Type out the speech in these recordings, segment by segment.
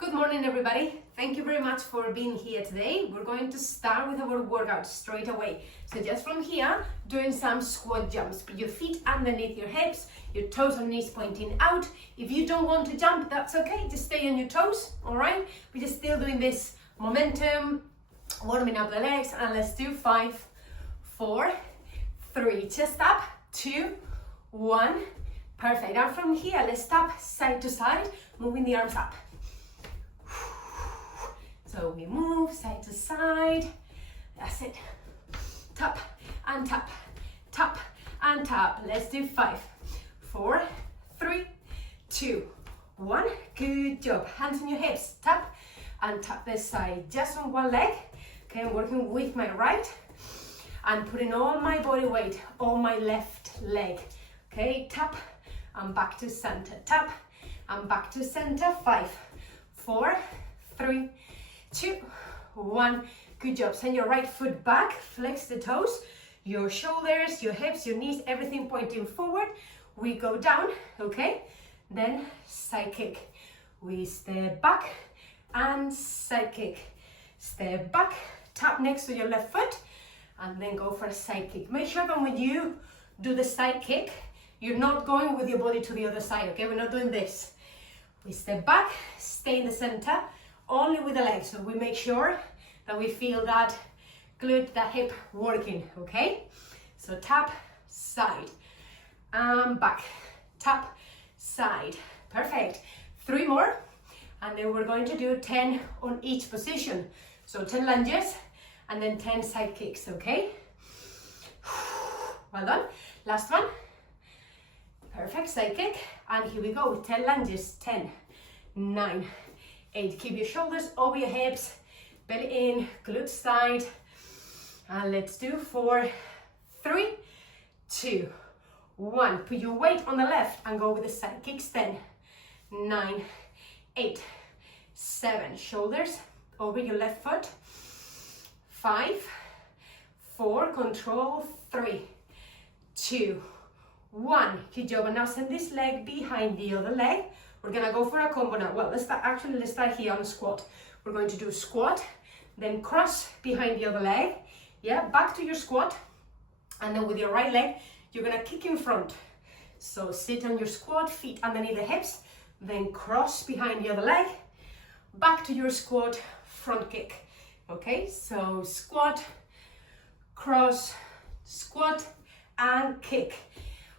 Good morning, everybody. Thank you very much for being here today. We're going to start with our workout straight away. So just from here, doing some squat jumps. Put your feet underneath your hips, your toes and knees pointing out. If you don't want to jump, that's okay. Just stay on your toes, all right? We're just still doing this momentum, warming up the legs, and let's do 5, 4, 3. Chest up, 2, 1. Perfect. Now from here, let's tap side to side, moving the arms up. So we move side to side. That's it. Tap and tap, tap and tap. Let's do 5, 4, 3, 2, 1. Good job. Hands on your hips. Tap and tap this side. Just on one leg. Okay, I'm working with my right and putting all my body weight on my left leg. Okay, tap and back to center. Tap and back to center. 5, 4, 3, 2, 1. Good job. Send your right foot back, flex the toes, your shoulders, your hips, your knees, everything pointing forward. We go down, okay? Then side kick. We step back and side kick. Step back, tap next to your left foot, and then go for a side kick. Make sure that when you do the side kick, you're not going with your body to the other side, okay? We're not doing this. We step back, stay in the center, only with the legs, so we make sure that we feel that glute, that hip working, okay? So tap, side, and back, tap, side. Perfect. 3 more, and then we're going to do 10 on each position. So 10 lunges, and then 10 side kicks, okay? Well done. Last one. Perfect, side kick, and here we go with 10 lunges. 10, 9, 8. Keep your shoulders over your hips, belly in, glutes tight. And let's do 4, 3, 2, 1. Put your weight on the left and go with the side kicks. 10, 9, 8, 7. Shoulders over your left foot. 5, 4. Control. 3, 2, 1. Good job. And now send this leg behind the other leg. We're gonna go for a combo now. Well, let's start here on squat. We're going to do squat, then cross behind the other leg. Yeah, back to your squat. And then with your right leg, you're gonna kick in front. So sit on your squat, feet underneath the hips, then cross behind the other leg, back to your squat, front kick. Okay, so squat, cross, squat, and kick.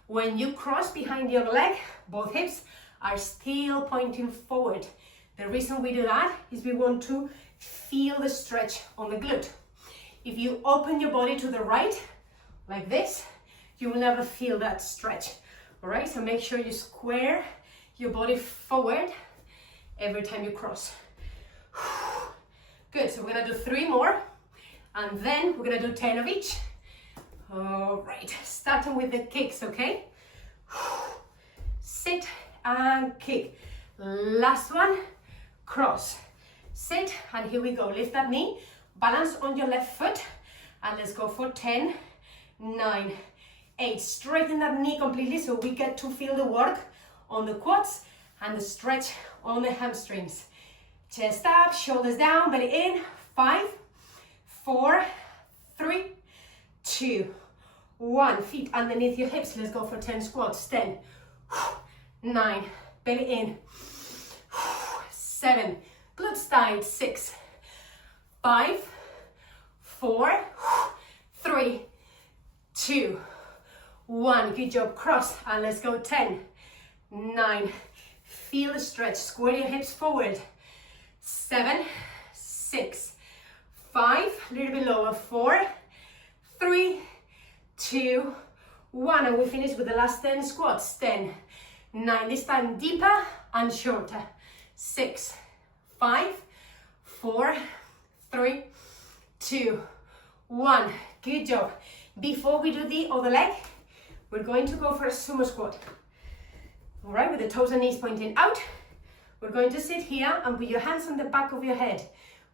When you cross behind the other leg, both hips are still pointing forward. The reason we do that is we want to feel the stretch on the glute. If you open your body to the right, like this, you will never feel that stretch. All right, so make sure you square your body forward every time you cross. Good, so we're gonna do 3 more, and then we're gonna do 10 of each. All right, starting with the kicks, okay? Sit and kick. Last one, cross, sit, and here we go. Lift that knee, balance on your left foot, and let's go for 10, 9, 8. Straighten that knee completely so we get to feel the work on the quads and the stretch on the hamstrings. Chest up, shoulders down, belly in. 5, 4, 3, 2, 1. Feet underneath your hips. Let's go for 10 squats. 10, 9, belly in. 7, glutes tight. 6, 5, 4, 3, 2, 1. Good job. Cross, and let's go. 10, 9. Feel the stretch. Square your hips forward. 7, 6, 5. A little bit lower. 4, 3, 2, 1. And we finish with the last 10 squats. 10, 9. This time deeper and shorter. 6, 5, 4, 3, 2, 1. Good job. Before we do the other leg, we're going to go for a sumo squat. All right, with the toes and knees pointing out. We're going to sit here and put your hands on the back of your head.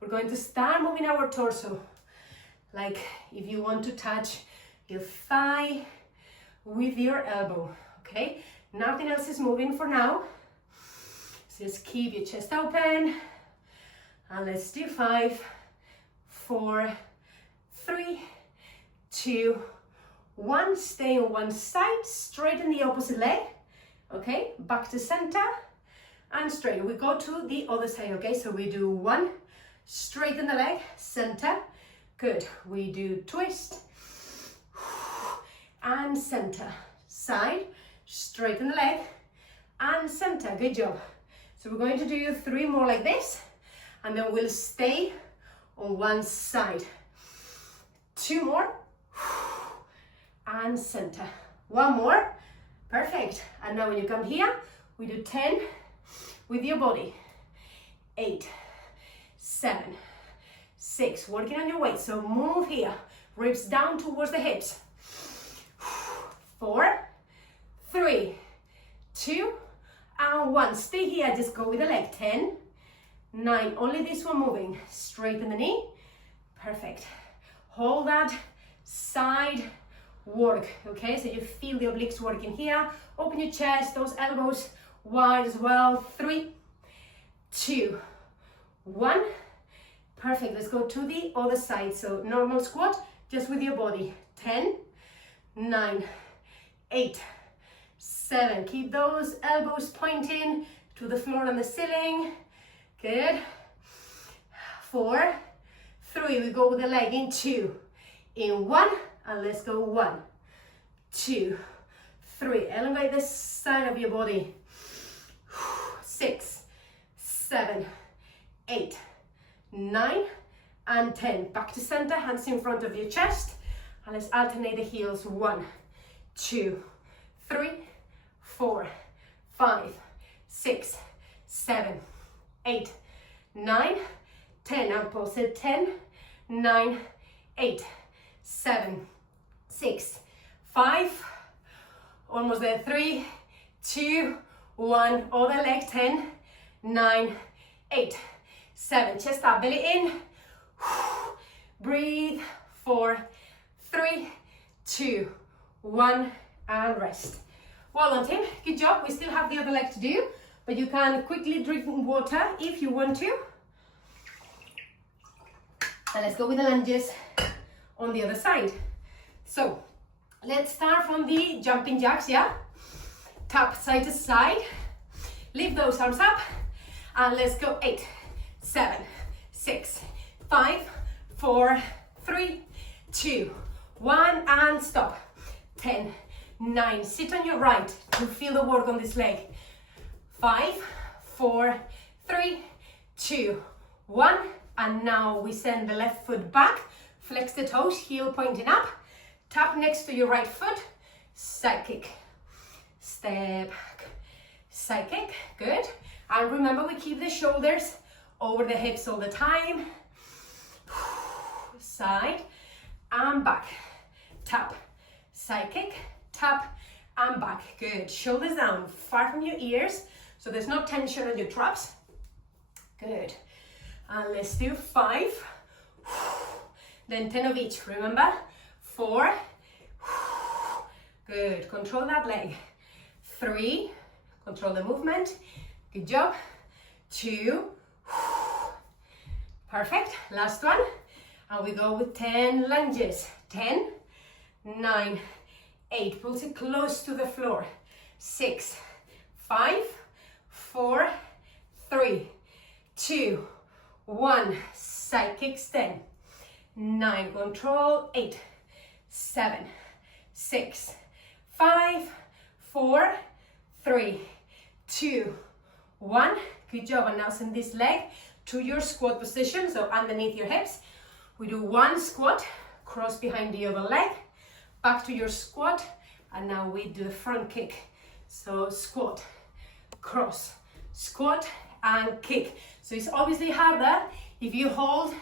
We're going to start moving our torso. Like if you want to touch your thigh with your elbow, okay? Nothing else is moving for now. So just keep your chest open, And let's do 5, 4, 3, 2, 1. Stay on one side, straighten the opposite leg. Okay, back to center and straight. We go to the other side, okay? So we do 1, straighten the leg, center. Good. We do twist and center. Side, straighten the leg and center. Good job. So we're going to do 3 more like this, and then we'll stay on one side. 2 more and center. 1 more. Perfect. And now when you come here, we do 10 with your body. 8, 7, 6. Working on your weight. So move here. Ribs down towards the hips. 4, 3, 2, and 1. Stay here. Just go with the leg. 10, 9. Only this one moving. Straighten the knee. Perfect. Hold that side work. Okay, so you feel the obliques working here. Open your chest, those elbows wide as well. 3, 2, 1. Perfect. Let's go to the other side. So normal squat, just with your body. 10, 9, 8, 7. Keep those elbows pointing to the floor and the ceiling. Good. 4, 3. We go with the leg in 2, in 1, and let's go 1, 2, 3. Elevate the side of your body. 6, 7, 8, 9, and 10. Back to center, hands in front of your chest, and let's alternate the heels. 1, 2, 3, 4, 5, 6, 7, 8, 9, 10. And pulse it. 10, 9, 8, 7, 6, 5. Almost there. 3, 2, 1. Other leg. 10, 9, 8, 7. Chest up, belly in. Breathe. 4, 3, 2, 1, and rest. Well done, team. Good job. We still have the other leg to do, but you can quickly drink water if you want to. And let's go with the lunges on the other side. So let's start from the jumping jacks, yeah? Tap side to side. Lift those arms up, and let's go. 8, 7, 6, 5, 4, 3, 2, 1, and stop. 10, 9. Sit on your right to feel the work on this leg. 5, 4, 3, 2, 1, and now we send the left foot back. Flex the toes, heel pointing up. Tap next to your right foot. Side kick. Step back. Side kick. Good. And remember, we keep the shoulders over the hips all the time. Side and back. Tap. Side kick. Tap and back. Good. Shoulders down, far from your ears, so there's no tension on your traps. Good. And let's do 5. Then 10 of each. Remember? 4. Good. Control that leg. 3. Control the movement. Good job. 2. Perfect. Last one. And we go with 10 lunges. 10, 9, 8. Pulse it close to the floor. 6, 5, 4, 3, 2, 1. Side kicks. 10, 9. Control. 8, 7, 6, 5, 4, 3, 2, 1. Good job. And now send this leg to your squat position, so underneath your hips. We do 1 squat, cross behind the other leg, back to your squat, and now we do the front kick. So squat, cross, squat, and kick. So it's obviously harder if you hold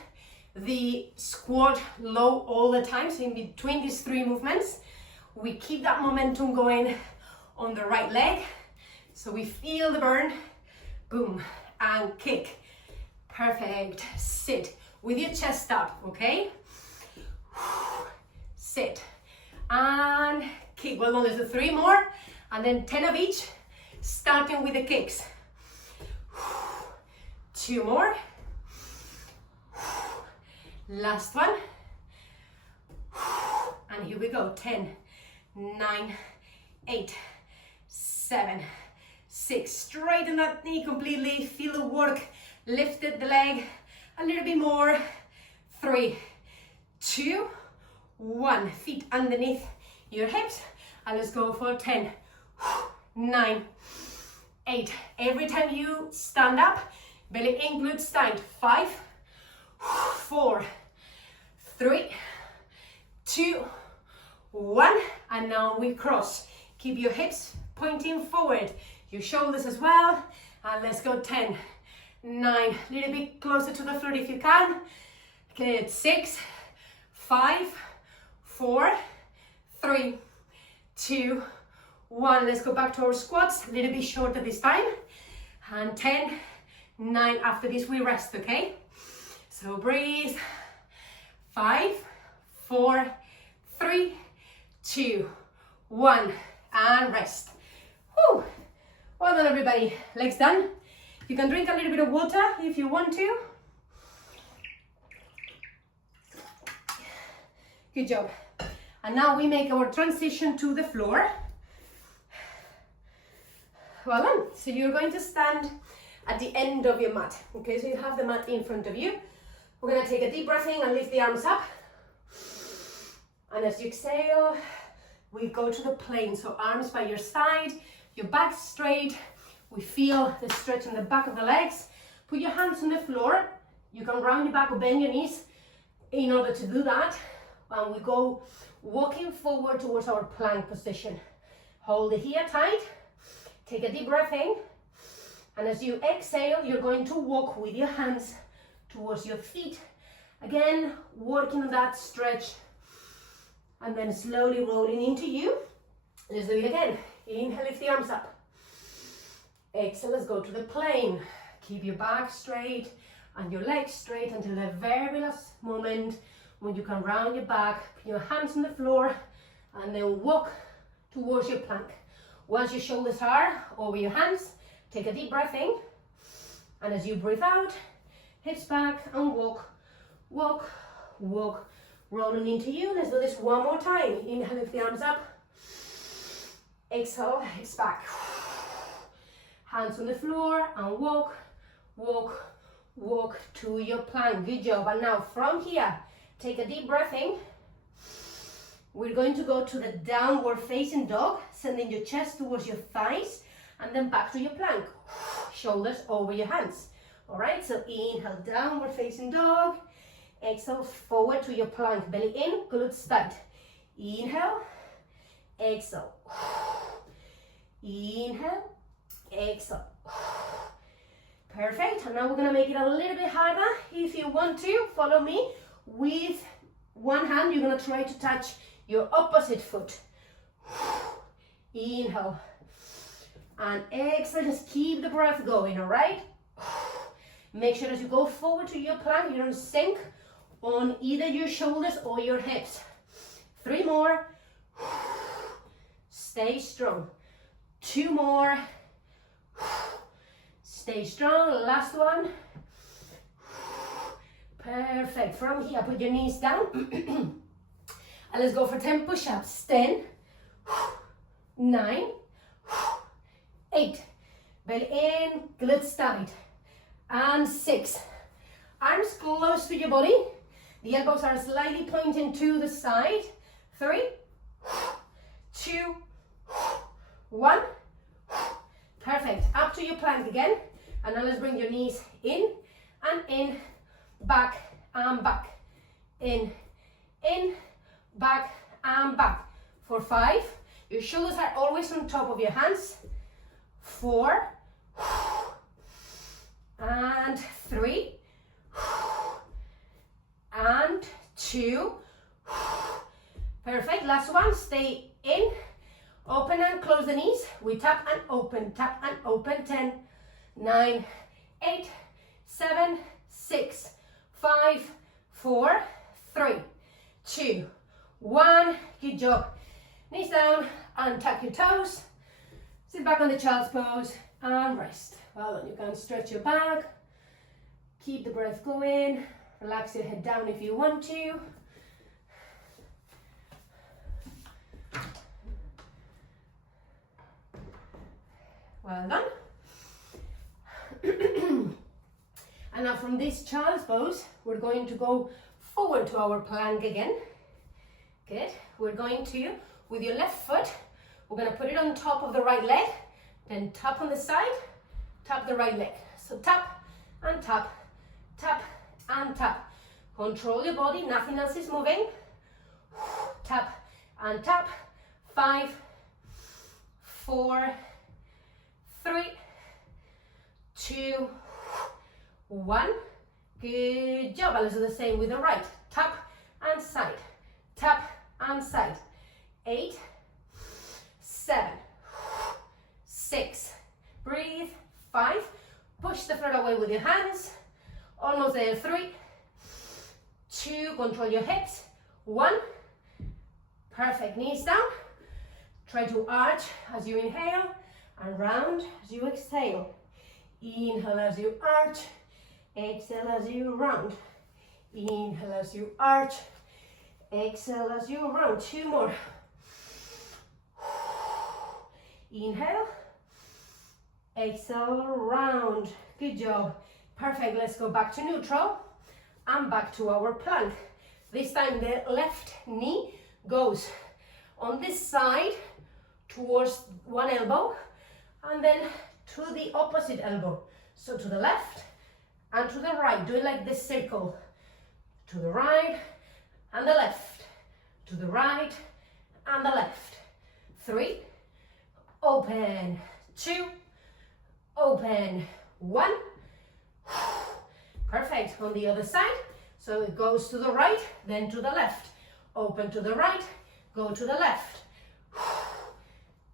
the squat low all the time. So in between these 3 movements, we keep that momentum going on the right leg. So we feel the burn, boom, and kick. Perfect. Sit with your chest up, okay? Sit and kick. Well done. Let's do 3 more, and then 10 of each, starting with the kicks. 2 more, Last one. And here we go. 10, 9, 8, 7, 6. Straighten that knee completely. Feel the work. Lifted the leg a little bit more. 3, 2, 1. Feet underneath your hips. And let's go for 10, 9, 8. Every time you stand up, belly in, glutes tight. 5, 4, 3, 2, 1. And now we cross. Keep your hips pointing forward, your shoulders as well. And let's go 10, 9, a little bit closer to the floor if you can. Good. 6, 5, 4, 3, 2, 1. Let's go back to our squats, a little bit shorter this time. And 10, 9. After this we rest, okay? So breathe. 5, 4, 3, 2, 1. And rest. Whew. Well done, everybody. Legs done. You can drink a little bit of water if you want to. Good job. And now we make our transition to the floor. Well done. So you're going to stand at the end of your mat. Okay, so you have the mat in front of you. We're going to take a deep breath in and lift the arms up. And as you exhale, we go to the plane. So arms by your side, your back straight. We feel the stretch in the back of the legs. Put your hands on the floor. You can round your back or bend your knees in order to do that. And we go walking forward towards our plank position. Hold it here tight. Take a deep breath in. And as you exhale, you're going to walk with your hands towards your feet. Again, working on that stretch. And then slowly rolling into you. Let's do it again. Inhale, lift the arms up. Exhale, let's go to the plane. Keep your back straight and your legs straight until the very last moment when you can round your back, put your hands on the floor, and then walk towards your plank. Once your shoulders are over your hands, take a deep breath in. And as you breathe out, hips back and walk, walk, walk, rolling into you. Let's do this one more time. Inhale, lift the arms up. Exhale, hips back. Hands on the floor and walk, walk, walk to your plank. Good job. And now from here, take a deep breath in. We're going to go to the downward facing dog, sending your chest towards your thighs and then back to your plank. Shoulders over your hands. All right, so inhale, downward facing dog. Exhale, forward to your plank. Belly in, glutes tight. Inhale, exhale. Inhale, exhale. Perfect. And now we're going to make it a little bit harder. If you want to, follow me. With one hand, you're going to try to touch your opposite foot. Inhale. And exhale. Just keep the breath going, all right? Make sure as you go forward to your plank, you don't sink on either your shoulders or your hips. 3 more. Stay strong. 2 more. Stay strong. Last one. Perfect. From here, put your knees down. And let's go for 10 push-ups. 10, 9, 8. Belly in, glutes tight. And 6. Arms close to your body. The elbows are slightly pointing to the side. 3, 2, 1. Perfect. Up to your plank again. And now let's bring your knees in and in, back and back. In, back and back. For 5. Your shoulders are always on top of your hands. 4. And 3. And 2. Perfect. Last one. Stay in. Open and close the knees. We tap and open. 10, 9, 8, 7, 6, 5, 4, 3, 2, 1. Good job. Knees down and tuck your toes. Sit back on the child's pose and rest. Well done. You can stretch your back. Keep the breath going. Relax your head down if you want to. Well done. And now from this child's pose, we're going to go forward to our plank again. Good. We're going to, with your left foot, we're going to put it on top of the right leg, then tap on the side, tap the right leg. So tap and tap, tap and tap. Control your body, nothing else is moving. Tap and tap. 5, 4, 3, 2, 1. Good job. I'll do the same with the right. Tap and side. Tap and side. 8, 7, 6. Breathe. 5. Push the floor away with your hands. Almost there. 3, 2. Control your hips. 1. Perfect. Knees down. Try to arch as you inhale and round as you exhale. Inhale as you arch. Exhale as you round. Inhale as you arch. Exhale as you round. 2 more. Inhale. Exhale, round. Good job. Perfect. Let's go back to neutral and back to our plank. This time the left knee goes on this side towards one elbow and then to the opposite elbow. So to the left and to the right. Do it like this circle. To the right and the left. To the right and the left. 3. Open. 2. Open. 1. Perfect. On the other side. So it goes to the right, then to the left. Open to the right, go to the left.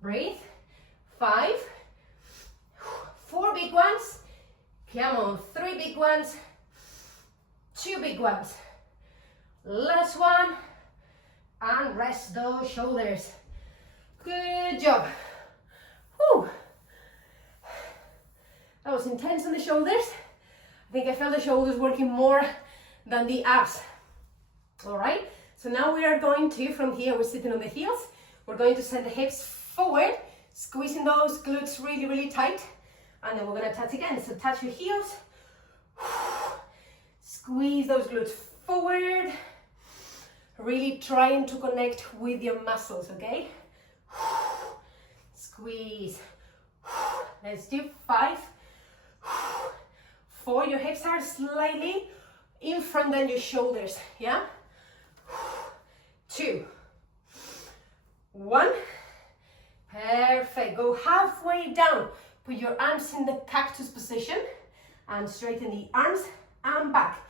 Breathe. 5. 4 big ones. Come on. 3 big ones. 2 big ones. Last one. And rest those shoulders. Good job. Whew. That was intense on the shoulders. I think I felt the shoulders working more than the abs. All right, so now we are going to, from here, we're sitting on the heels. We're going to send the hips forward, squeezing those glutes really, really tight. And then we're gonna touch again. So touch your heels. Squeeze those glutes forward. Really trying to connect with your muscles, okay? Squeeze. Let's do 5. 4, your hips are slightly in front than your shoulders, yeah? 2, 1, perfect. Go halfway down. Put your arms in the cactus position and straighten the arms and back.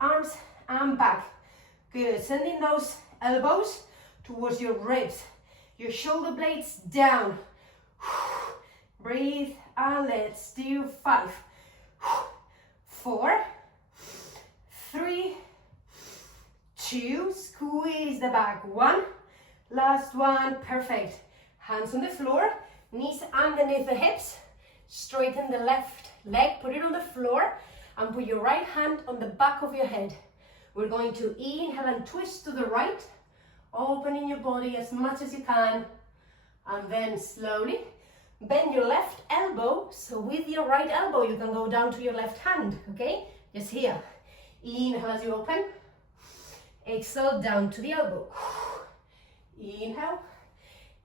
Arms and back. Good. Sending those elbows towards your ribs. Your shoulder blades down. Breathe and let's do 5, 4, 3, 2, squeeze the back. 1, last one, perfect. Hands on the floor, knees underneath the hips. Straighten the left leg, put it on the floor, and put your right hand on the back of your head. We're going to inhale and twist to the right, opening your body as much as you can, and then slowly bend your left elbow, so with your right elbow you can go down to your left hand, okay? Just here. Inhale as you open. Exhale, down to the elbow. Inhale.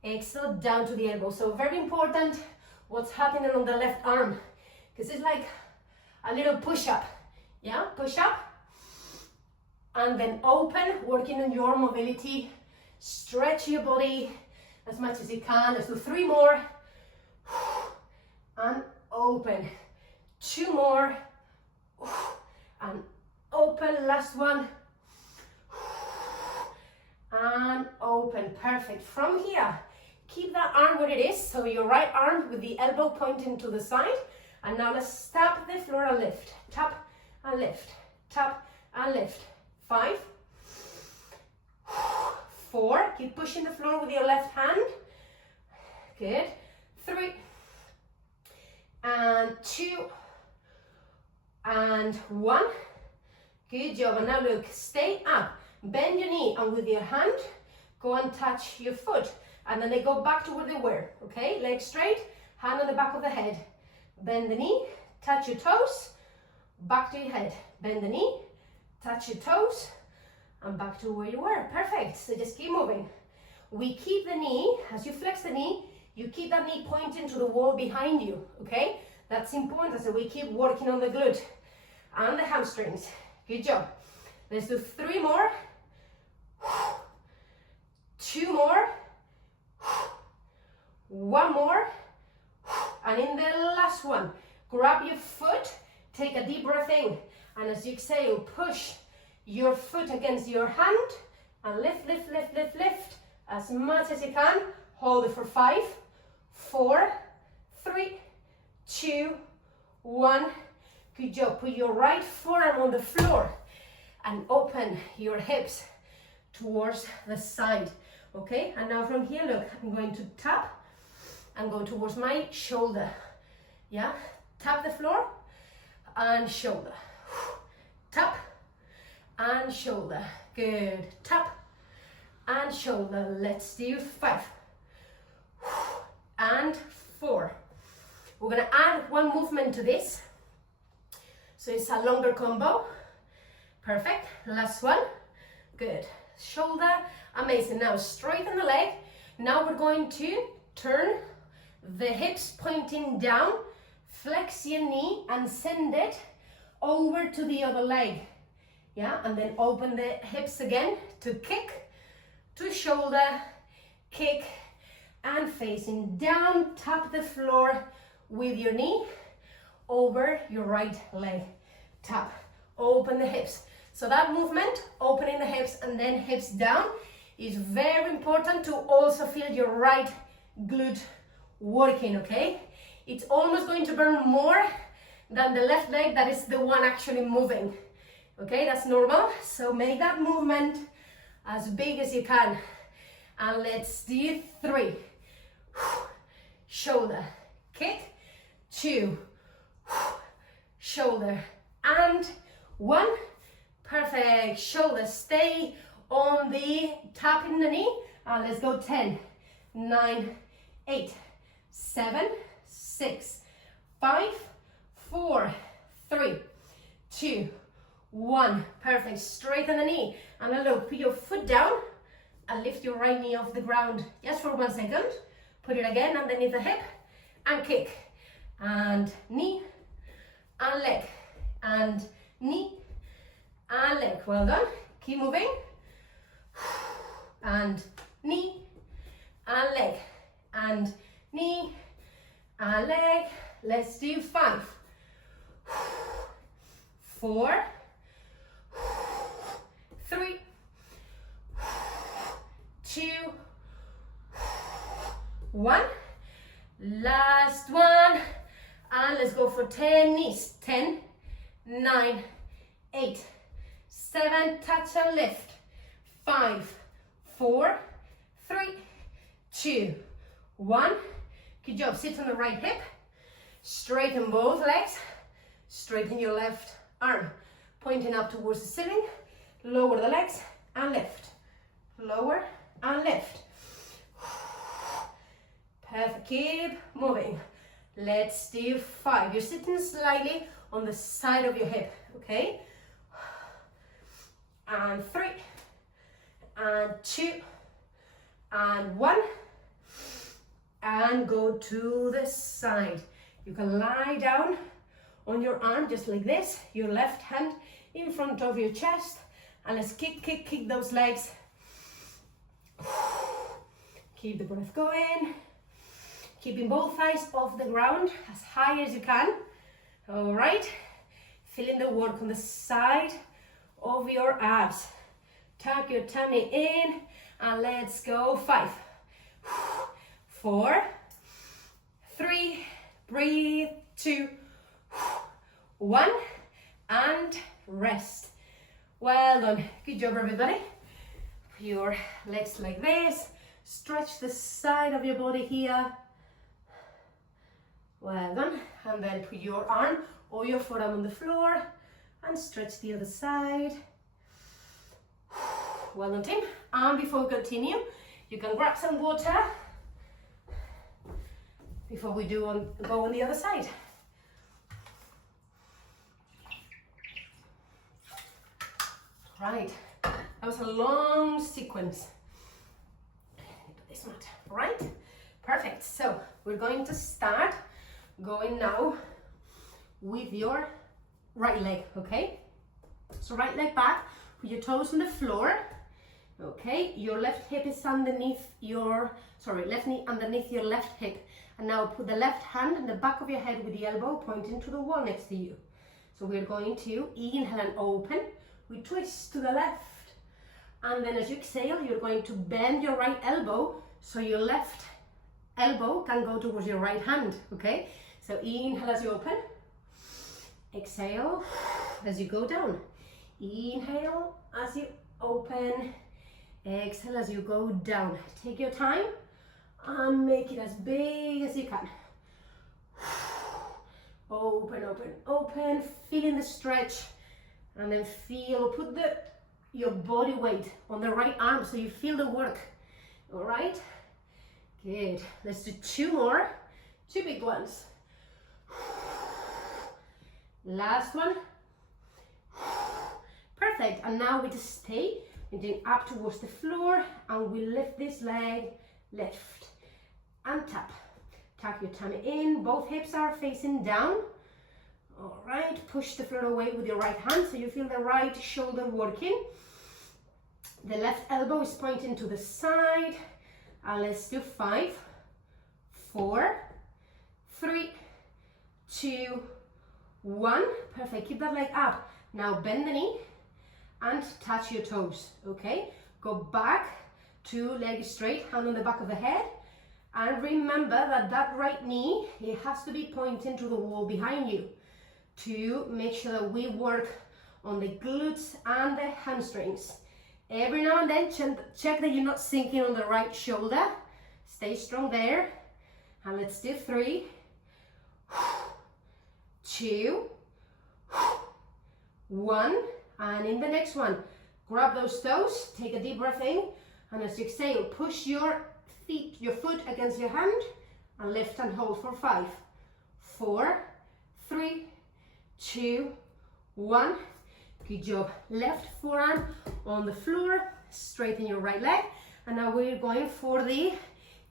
Exhale, down to the elbow. So very important what's happening on the left arm, because it's like a little push-up, yeah? Push-up. And then open, working on your mobility. Stretch your body as much as you can. Let's do 3 more. And open. 2 more. And open. Last one. And open. Perfect. From here, keep that arm where it is. So your right arm with the elbow pointing to the side. And now let's tap the floor and lift. Tap and lift. Tap and lift. 5. 4. Keep pushing the floor with your left hand. Good. 3. And 2. And 1. Good job. And now look, stay up. Bend your knee, and with your hand, go and touch your foot. And then they go back to where they were, okay? Legs straight, hand on the back of the head. Bend the knee, touch your toes, back to your head. Bend the knee, touch your toes, and back to where you were. Perfect. So just keep moving. We keep the knee, as you flex the knee, you keep that knee pointing to the wall behind you, okay? That's important, so we keep working on the glute and the hamstrings. Good job. Let's do 3 more. 2 more. 1 more. And in the last one, grab your foot, take a deep breath in, and as you exhale, push your foot against your hand, and lift, lift, lift, lift, lift, as much as you can. Hold it for 5, 4, 3, 2, 1. Good job. Put your right forearm on the floor and open your hips towards the side. Okay, and now from here, look, I'm going to tap and go towards my shoulder. Yeah, tap the floor and shoulder. Tap and shoulder. Good. Tap and shoulder. Let's do 5 and 4. We're gonna add 1 movement to this, so it's a longer combo. Perfect. Last one. Good. Shoulder. Amazing. Now straighten the leg. Now we're going to turn the hips pointing down, flex your knee and send it over to the other leg. Yeah, and then open the hips again to kick, to shoulder, kick, and facing down. Tap the floor with your knee over your right leg. Tap, open the hips. So that movement, opening the hips and then hips down, is very important to also feel your right glute working, okay? It's almost going to burn more than the left leg that is the one actually moving. Okay, that's normal. So make that movement as big as you can. And let's do 3. Shoulder, kick, 2, shoulder, and 1. Perfect. Shoulder, stay on the tapping the knee. And let's go 10, 9, 8, 7, 6, 5, 4, 3, 2, 1. Perfect. Straighten the knee. And then look, put your foot down and lift your right knee off the ground just for 1 second. Put it again underneath the hip and kick. And knee and leg. And knee and leg. Well done. Keep moving. And knee and leg. And knee and leg. Let's do 5, 4, 3, 2, 1. Last one. And let's go for 10 knees. 10, 9, 8, 7, touch and lift. 5, 4, 3, 2, 1. Good job. Sit on the right hip. Straighten both legs. Straighten your left arm, pointing up towards the ceiling. Lower the legs and lift. Lower and lift. Perfect. Keep moving. Let's do 5. You're sitting slightly on the side of your hip, okay? And 3, and 2, and 1, and go to the side. You can lie down on your arm just like this, your left hand in front of your chest, and let's kick, kick, kick those legs. Keep the breath going, keeping both thighs off the ground as high as you can. All right, feeling the work on the side of your abs. Tuck your tummy in, and let's go. 5, 4, 3, breathe, 2, 1, and rest. Well done. Good job, everybody. Put your legs like this. Stretch the side of your body here. Well done. And then put your arm or your forearm on the floor and stretch the other side. Well done, team. And before we continue, you can grab some water before we go on the other side. Right, that was a long sequence. Put this mat, right? Perfect. So we're going to start going now with your right leg, okay? So right leg back, put your toes on the floor, okay? Your left hip is underneath your, left knee underneath your left hip. And now put the left hand on the back of your head with the elbow pointing to the wall next to you. So we're going to inhale and open. We twist to the left. And then as you exhale, you're going to bend your right elbow so your left elbow can go towards your right hand, okay? So inhale as you open. Exhale as you go down. Inhale as you open. Exhale as you go down. Take your time and make it as big as you can. Open, open, open. Feeling the stretch. And then put your body weight on the right arm so you feel the work. All right? Good. Let's do 2 more. 2 big ones. Last one. Perfect. And now we just stay and then up towards the floor, and we lift this leg, lift and tap. Tuck your tummy in. Both hips are facing down. All right, push the floor away with your right hand so you feel the right shoulder working. The left elbow is pointing to the side. And let's do 5, 4, 3, 2, 1. Perfect, keep that leg up. Now bend the knee and touch your toes, okay? Go back to leg straight, hand on the back of the head. And remember that right knee, it has to be pointing to the wall behind you, to make sure that we work on the glutes and the hamstrings. Every now and then, check that you're not sinking on the right shoulder. Stay strong there. And let's do 3, 2, 1. And in the next one, grab those toes, take a deep breath in, and as you exhale, push your foot against your hand, and lift and hold for 5, 4, 3, 2, 1. Good job. Left forearm on the floor, straighten your right leg. And now we're going for the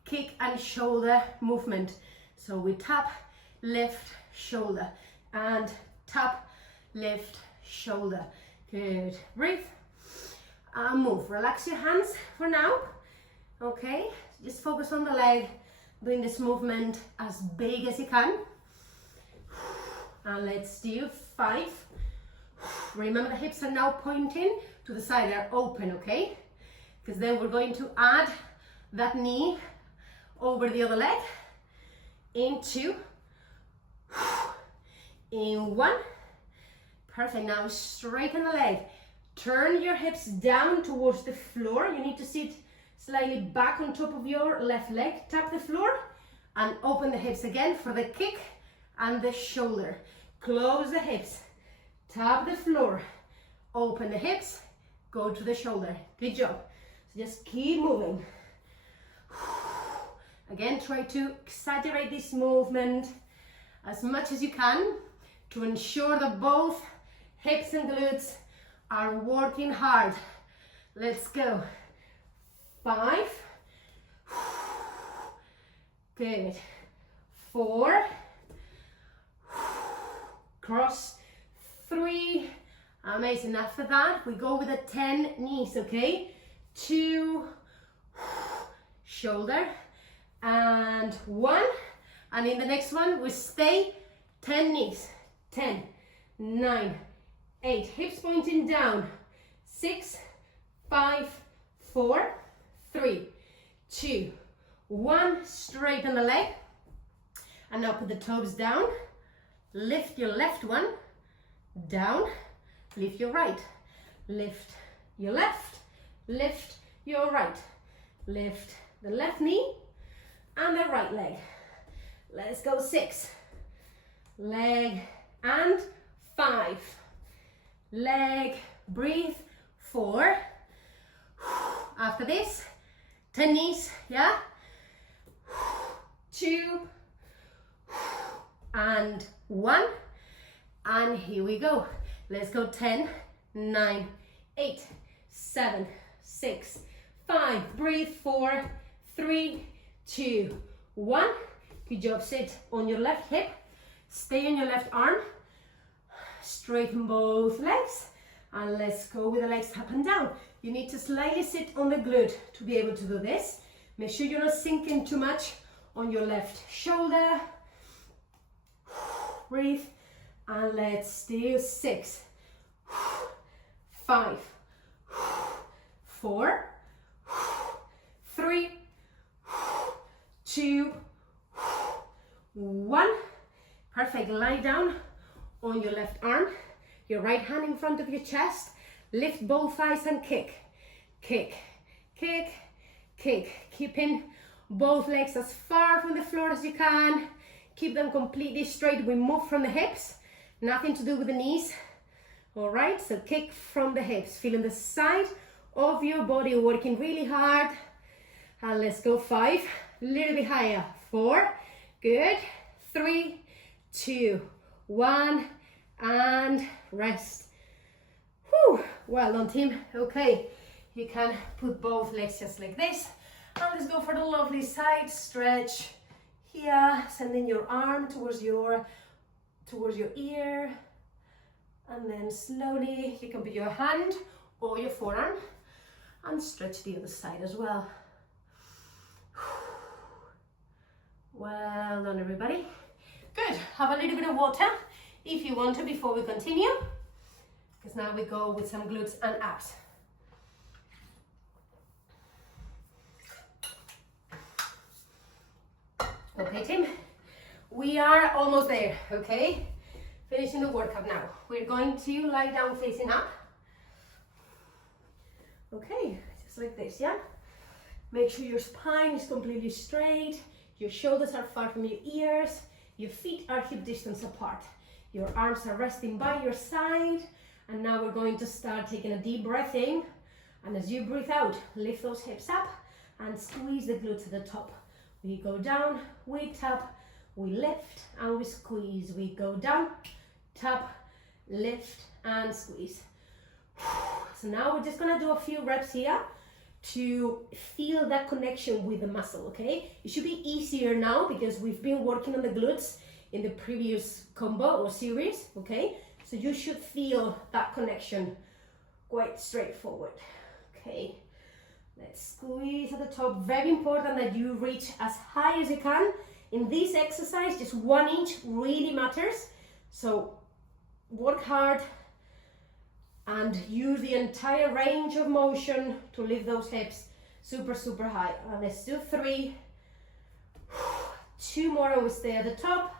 kick and shoulder movement. So we tap, lift, shoulder, and tap, lift, shoulder. Good. Breathe and move. Relax your hands for now. Okay, just focus on the leg, doing this movement as big as you can. And let's do 5. Remember, the hips are now pointing to the side, they're open, okay? Because then we're going to add that knee over the other leg. In 2, in 1. Perfect. Now straighten the leg. Turn your hips down towards the floor. You need to sit slightly back on top of your left leg. Tap the floor and open the hips again for the kick and the shoulder. Close the hips. Tap the floor, open the hips, go to the shoulder. Good job. So just keep moving. Again, try to exaggerate this movement as much as you can to ensure that both hips and glutes are working hard. Let's go. 5. Good. 4. Cross. 3. Amazing. After that, we go with the 10 knees, okay? 2, shoulder, and 1. And in the next one, we stay 10 knees. 10, 9, 8. Hips pointing down. 6, 5, 4, 3, 2, 1. Straighten the leg. And now put the toes down. Lift your left one. Down, lift your right, lift your left, lift your right, lift the left knee and the right leg. Let's go. 6, leg and 5, leg, breathe, 4. After this, 10 knees, yeah? 2, and 1, and here we go. Let's go. 10, 9, 8, 7, 6, 5, breathe, 4, 3, 2, 1. Good job. Sit on your left hip, stay on your left arm, straighten both legs, and let's go with the legs up and down. You need to slightly sit on the glute to be able to do this. Make sure you're not sinking too much on your left shoulder. Breathe, and let's do 6, 5, 4, 3, 2, 1. Perfect. Lie down on your left arm, your right hand in front of your chest. Lift both thighs and kick, kick, kick, kick. Keeping both legs as far from the floor as you can. Keep them completely straight. We move from the hips, nothing to do with the knees. All right, so kick from the hips, feeling the side of your body working really hard. And let's go. 5, a little bit higher. 4, good. 3, 2, 1, and rest. Whew. Well done, team. Okay, you can put both legs just like this. And let's go for the lovely side stretch. Here, sending your arm towards your ear, and then slowly you can put your hand or your forearm and stretch the other side as well. Well done, everybody. Good. Have a little bit of water if you want to before we continue, because now we go with some glutes and abs. Okay, team, we are almost there. Okay, finishing the workout now. We're going to lie down facing up. Okay, just like this, yeah? Make sure your spine is completely straight, your shoulders are far from your ears, your feet are hip distance apart, your arms are resting by your side, and now we're going to start taking a deep breath in, and as you breathe out, lift those hips up and squeeze the glutes to the top. We go down, we tap, we lift, and we squeeze. We go down, tap, lift, and squeeze. So now we're just gonna do a few reps here to feel that connection with the muscle, okay? It should be easier now because we've been working on the glutes in the previous combo or series, okay? So you should feel that connection quite straightforward, okay? Let's squeeze at the top. Very important that you reach as high as you can. In this exercise, just 1 inch really matters. So work hard and use the entire range of motion to lift those hips super, super high. Let's do 3. 2 more and we stay at the top.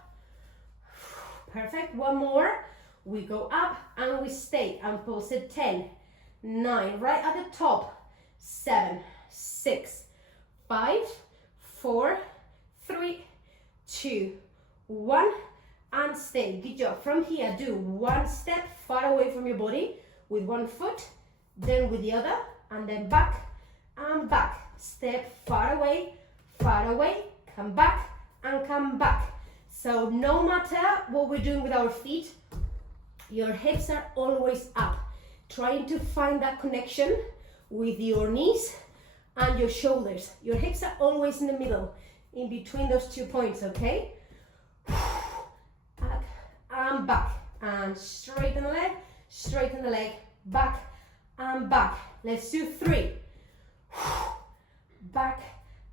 Perfect. 1 more. We go up and we stay and pulse it. 10, 9, right at the top. 7, 6, 5, 4, 3, 2, 1, and stay. Good job. From here, do 1 step far away from your body with 1 foot, then with the other, and then back and back. Step far away, come back and come back. So no matter what we're doing with our feet, your hips are always up. Trying to find that connection with your knees and your shoulders. Your hips are always in the middle, in between those 2 points, okay? Back and back, and straighten the leg, back and back. Let's do 3. Back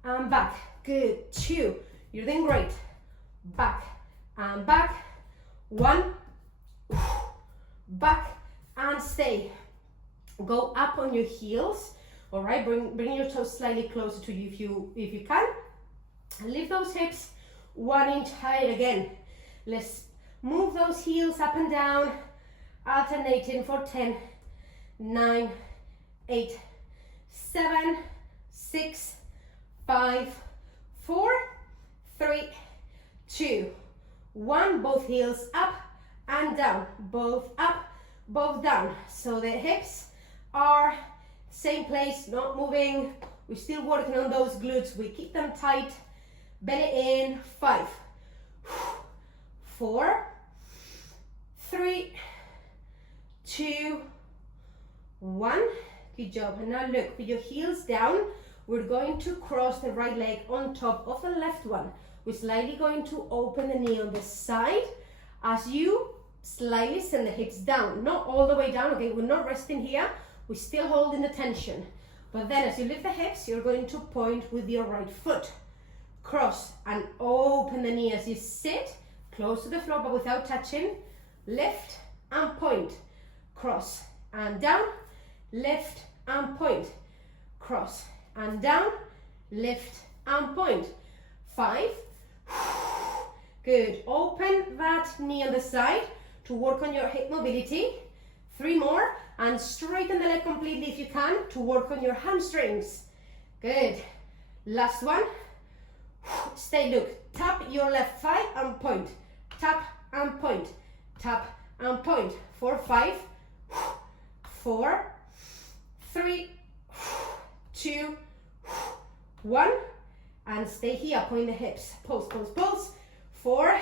and back. Good. 2. You're doing great. Back and back. 1. Back and stay. Go up on your heels. All right, bring your toes slightly closer to you if you can. Lift those hips 1 inch higher again. Let's move those heels up and down, alternating for 10, 9, 8, 7, 6, 5, 4, 3, 2, 1. Both heels up and down, both up, both down. So the hips are same place, not moving. We're still working on those glutes. We keep them tight. Belly in. 5, 4, 3, 2, 1. Good job. And now look, with your heels down, we're going to cross the right leg on top of the left one. We're slightly going to open the knee on the side as you slightly send the hips down. Not all the way down, okay? We're not resting here. We're still holding the tension. But then as you lift the hips, you're going to point with your right foot. Cross and open the knee as you sit, close to the floor but without touching. Lift and point. Cross and down. Lift and point. Cross and down. Lift and point. 5. Good. Open that knee on the side to work on your hip mobility. 3 more. And straighten the leg completely if you can to work on your hamstrings. Good. Last one. Stay, look. Tap your left thigh and point. Tap and point. Tap and point. 4, 5, 4, 3, 2, 1. And stay here. Point the hips. Pulse, pulse, pulse. 4,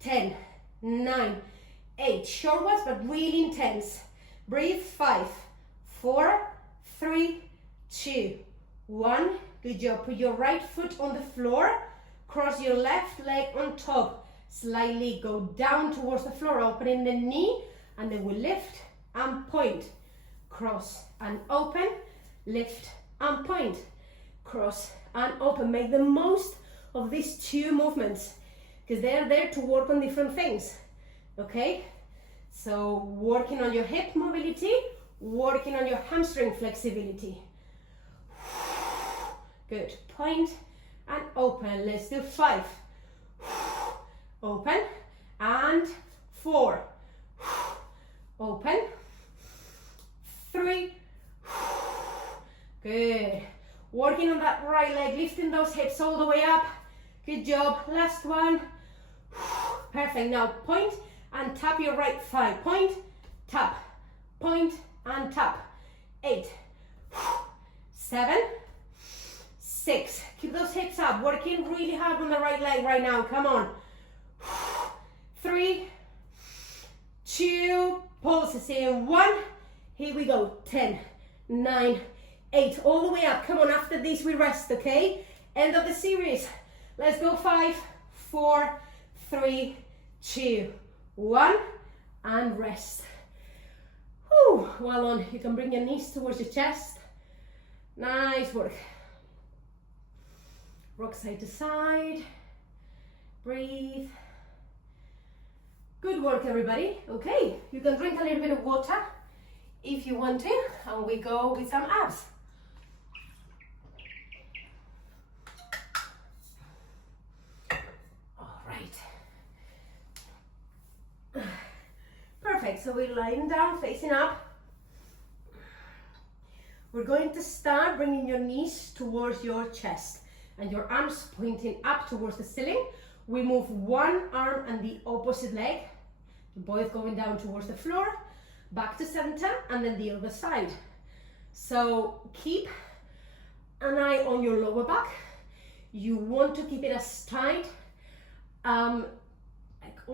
10, 9, 8. Short ones, but really intense. Breathe. 5, 4, 3, 2, 1. Good job. Put your right foot on the floor. Cross your left leg on top. Slightly go down towards the floor, opening the knee, and then we lift and point. Cross and open. Lift and point. Cross and open. Make the most of these 2 movements because they're there to work on different things. Okay? So working on your hip mobility, working on your hamstring flexibility. Good. Point and open. Let's do 5. Open and 4. Open. 3. Good. Working on that right leg, lifting those hips all the way up. Good job. Last one. Perfect. Now point and tap your right thigh. Point, tap, point, and tap. 8, 7, 6. Keep those hips up. Working really hard on the right leg right now. Come on. 3, 2, pulses in. 1. Here we go. 10, 9, 8. All the way up. Come on. After this, we rest, okay? End of the series. Let's go. 5, 4, 3, 2, 1, and rest. Whew, well on. You can bring your knees towards your chest. Nice work. Rock side to side. Breathe. Good work, everybody. Okay, you can drink a little bit of water if you want to, and we go with some abs. Perfect, so we're lying down, facing up. We're going to start bringing your knees towards your chest and your arms pointing up towards the ceiling. We move one arm and the opposite leg, both going down towards the floor, back to center, and then the other side. So keep an eye on your lower back. You want to keep it as tight on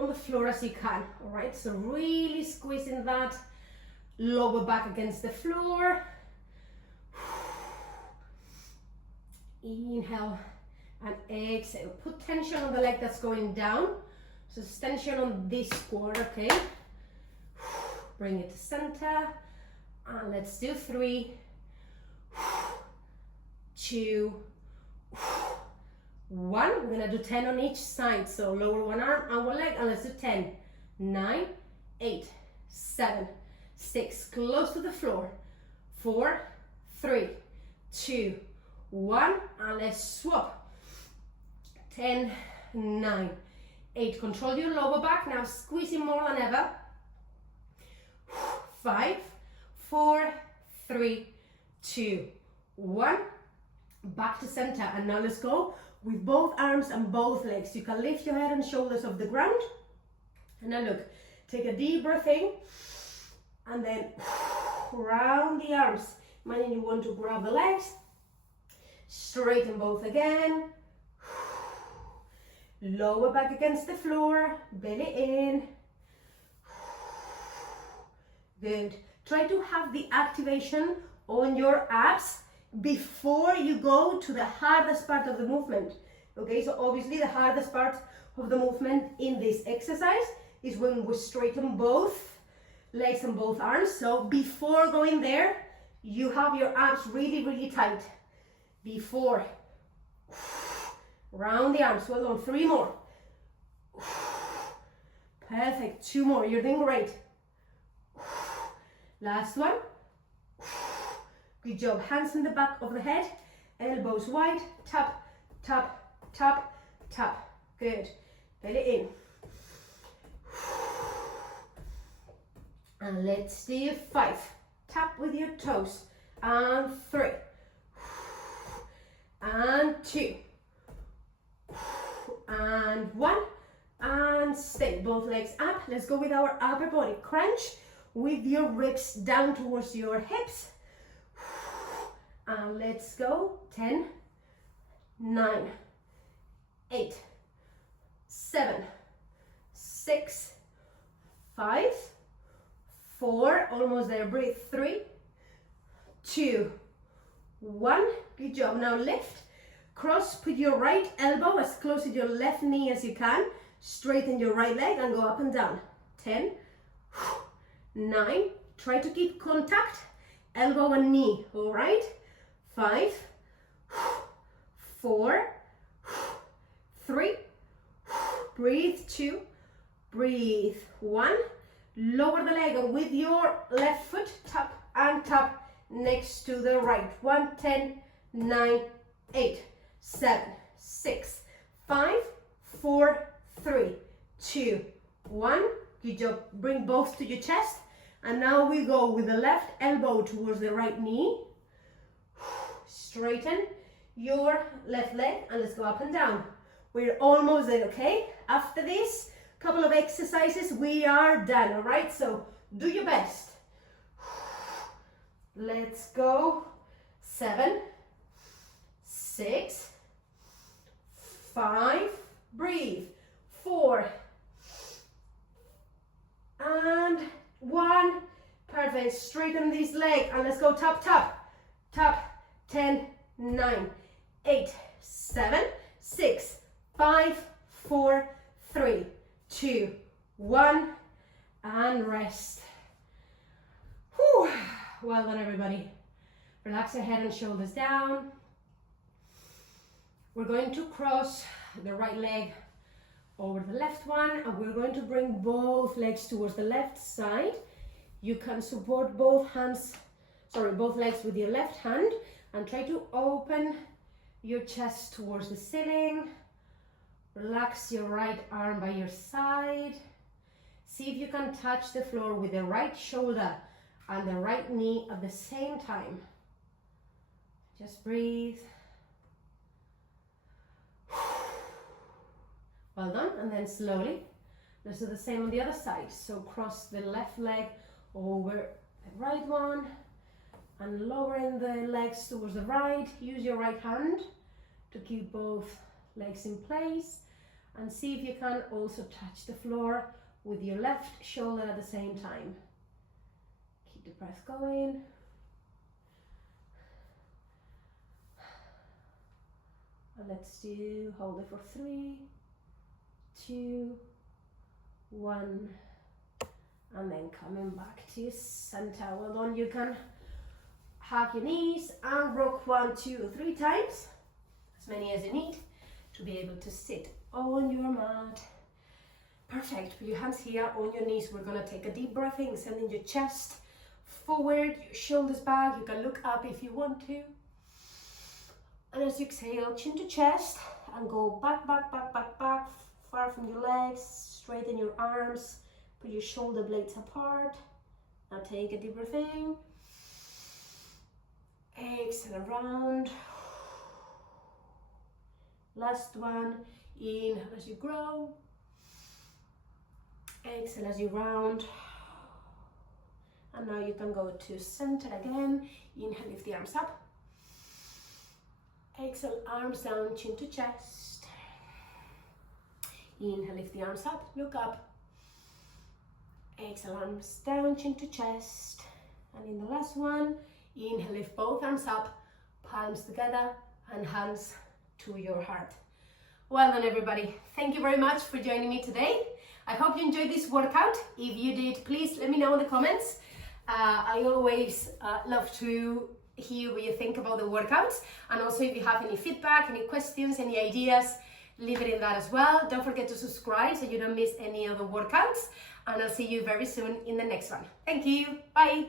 the floor as you can, all right? So really squeezing that lower back against the floor. Inhale and exhale. Put tension on the leg that's going down. So it's tension on this quad, okay? Bring it to center. And let's do 3, 2, 1. We're gonna do 10 on each side. So lower one arm and one leg, and let's do 10, 9, 8, 7, 6. Close to the floor. 4, 3, 2, 1, and let's swap. 10, 9, 8. Control your lower back. Now squeezing more than ever. 5, 4, 3, 2, 1. Back to center, and now let's go with both arms and both legs. You can lift your head and shoulders off the ground. And now look, take a deep breath in and then round the arms. Imagine you want to grab the legs, straighten both again, lower back against the floor, belly in. Good. Try to have the activation on your abs before you go to the hardest part of the movement. Okay, so obviously the hardest part of the movement in this exercise is when we straighten both legs and both arms. So before going there, you have your abs really, really tight. Before. Round the arms. Well done. 3 more. Perfect. 2 more. You're doing great. Last one. Good job. Hands in the back of the head. Elbows wide. Tap, tap, tap, tap. Good. Belly in. And let's do 5. Tap with your toes. And 3. And 2. And 1. And stay. Both legs up. Let's go with our upper body. Crunch with your ribs down towards your hips. And let's go. 10, 9, 8, 7, 6, 5, 4, almost there. Breathe. 3, 2, 1. Good job. Now lift. Cross, put your right elbow as close to your left knee as you can. Straighten your right leg and go up and down. 10, 9. Try to keep contact, elbow and knee. All right. 5, 4, 3. Breathe. 2. Breathe. 1. Lower the leg and with your left foot tap and tap next to the right. 1, 10, 9, 8, 7, 6, 5, 4, 3, 2, 1. Good job. Bring both to your chest. And now we go with the left elbow towards the right knee. Straighten your left leg and let's go up and down. We're almost there, okay? After this couple of exercises, we are done, all right? So do your best. Let's go. 7, 6, 5, breathe. 4, and 1. Perfect. Straighten this leg and let's go tap, tap, tap. 10, 9, 8, 7, 6, 5, 4, 3, 2, 1, and rest. Whew. Well done, everybody. Relax your head and shoulders down. We're going to cross the right leg over the left one, and we're going to bring both legs towards the left side. You can support both legs with your left hand and try to open your chest towards the ceiling. Relax your right arm by your side. See if you can touch the floor with the right shoulder and the right knee at the same time. Just breathe. Well done. And then slowly, let's do the same on the other side. So cross the left leg over the right one and lowering the legs towards the right. Use your right hand to keep both legs in place and see if you can also touch the floor with your left shoulder at the same time. Keep the breath going. And let's hold it for 3, 2, 1, and then coming back to center. Well done. You can hug your knees and rock 1, 2, 3 times, as many as you need to be able to sit on your mat. Perfect. Put your hands here on your knees. We're gonna take a deep breath in, sending your chest forward, your shoulders back. You can look up if you want to. And as you exhale, chin to chest and go back, back, back, back, back, far from your legs. Straighten your arms. Put your shoulder blades apart. Now take a deep breath in. Exhale around. Last one. Inhale as you grow. Exhale as you round. And now you can go to center again. Inhale, lift the arms up. Exhale, arms down, chin to chest. Inhale, lift the arms up, look up. Exhale, arms down, chin to chest. And in the last one, inhale, lift both arms up, palms together and hands to your heart. Well done, everybody. Thank you very much for joining me today. I hope you enjoyed this workout. If you did, please let me know in the comments. I always love to hear what you think about the workouts, and also if you have any feedback, any questions, any ideas, leave it in that as well. Don't forget to subscribe so you don't miss any other workouts, and I'll see you very soon in the next one. Thank you. Bye.